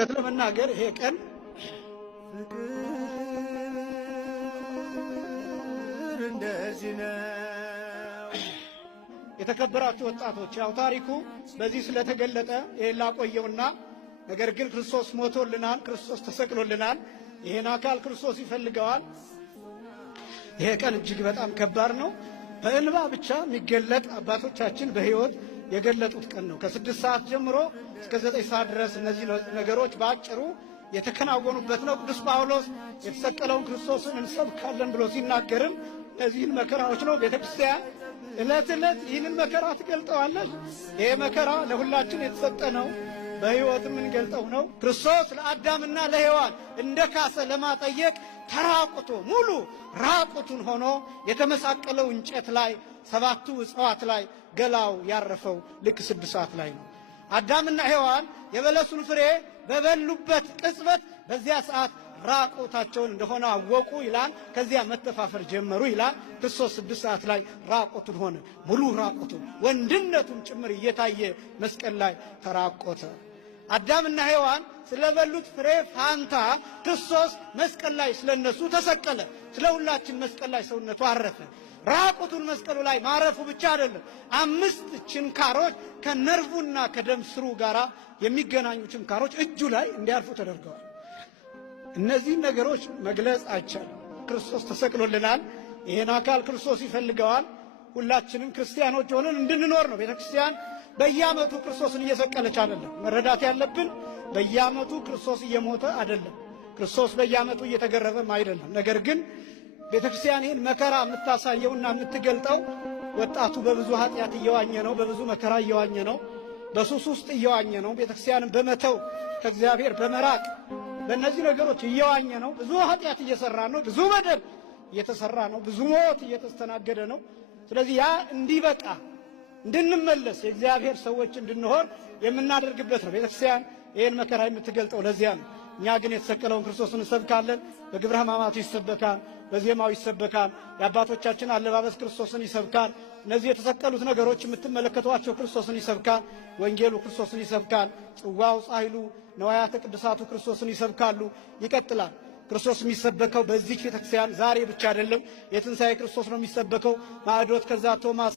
እውነት ለመናገር ይሄ ቀን እንደዚህ ነው። የተከበራችሁ ወጣቶች፣ ያው ታሪኩ በዚህ ስለተገለጠ ይሄን ላቆየውና ነገር ግን ክርስቶስ ሞቶልናል፣ ክርስቶስ ተሰቅሎልናል። ይሄን አካል ክርስቶስ ይፈልገዋል። ይሄ ቀን እጅግ በጣም ከባድ ነው። በእንባ ብቻ የሚገለጥ አባቶቻችን በሕይወት የገለጡት ቀን ነው። ከ6 ሰዓት ጀምሮ እስከ 9 ሰዓት ድረስ እነዚህ ነገሮች በአጭሩ የተከናወኑበት ነው። ቅዱስ ጳውሎስ የተሰቀለውን ክርስቶስን እንሰብካለን ብሎ ሲናገርም እነዚህን መከራዎች ነው። ቤተክርስቲያን ዕለት ዕለት ይህንን መከራ ትገልጠዋለች። ይሄ መከራ ለሁላችን የተሰጠ ነው። በሕይወትም እንገልጠው ነው። ክርስቶስ ለአዳምና ለሔዋን እንደ ካሰ ለማጠየቅ ተራቁቶ ሙሉ ራቁቱን ሆኖ የተመሳቀለው እንጨት ላይ 7ቱ ዕፅዋት ላይ ገላው ያረፈው ልክ 6 ሰዓት ላይ ነው። አዳምና ሔዋን የበለሱን ፍሬ በበሉበት ቅጽበት በዚያ ሰዓት ራቁታቸውን እንደሆነ አወቁ ይላል። ከዚያ መተፋፈር ጀመሩ ይላል። ክርስቶስ 6 ሰዓት ላይ ራቁቱን ሆነ፣ ሙሉ ራቁቱን ወንድነቱም ጭምር እየታየ መስቀል ላይ ተራቆተ። አዳምና ሔዋን ስለበሉት ፍሬ ፋንታ ክርስቶስ መስቀል ላይ ስለነሱ ተሰቀለ። ስለ ሁላችን መስቀል ላይ ሰውነቱ አረፈ። ራቁቱን መስቀሉ ላይ ማረፉ ብቻ አይደለም፣ 5 ችንካሮች ከነርቡና ከደም ስሩ ጋራ የሚገናኙ ችንካሮች እጁ ላይ እንዲያርፉ ተደርገዋል። እነዚህ ነገሮች መግለጽ አይቻልም። ክርስቶስ ተሰቅሎልናል። ይሄን አካል ክርስቶስ ይፈልገዋል። ሁላችንም ክርስቲያኖች ሆነን እንድንኖር ነው። ቤተክርስቲያን በየዓመቱ ክርስቶስን እየሰቀለች አይደለም። መረዳት ያለብን በየዓመቱ ክርስቶስ እየሞተ አይደለም። ክርስቶስ በየዓመቱ እየተገረፈም አይደለም። ነገር ግን ቤተክርስቲያን ይህን መከራ የምታሳየውና የምትገልጠው ወጣቱ በብዙ ኃጢአት እየዋኘ ነው፣ በብዙ መከራ እየዋኘ ነው፣ በሱስ ውስጥ እየዋኘ ነው። ቤተክርስቲያንን በመተው ከእግዚአብሔር በመራቅ በእነዚህ ነገሮች እየዋኘ ነው። ብዙ ኃጢአት እየሰራ ነው፣ ብዙ በደል እየተሰራ ነው፣ ብዙ ሞት እየተስተናገደ ነው። ስለዚህ ያ እንዲበቃ እንድንመለስ የእግዚአብሔር ሰዎች እንድንሆን የምናደርግበት ነው። ቤተክርስቲያን ይህን መከራ የምትገልጠው ለዚያ ነው። እኛ ግን የተሰቀለውን ክርስቶስን እንሰብካለን። በግብረ ሕማማቱ ይሰበካል፣ በዜማው ይሰበካል። የአባቶቻችን አለባበስ ክርስቶስን ይሰብካል። እነዚህ የተሰቀሉት ነገሮች የምትመለከቷቸው ክርስቶስን ይሰብካል። ወንጌሉ ክርስቶስን ይሰብካል። ጽዋው፣ ጻሕሉ፣ ነዋያተ ቅዱሳቱ ክርስቶስን ይሰብካሉ። ይቀጥላል። ክርስቶስ የሚሰበከው በዚህ ቤተክርስቲያን ዛሬ ብቻ አይደለም። የትንሣኤ ክርስቶስ ነው የሚሰበከው። ማዕዶት ከዛ ቶማስ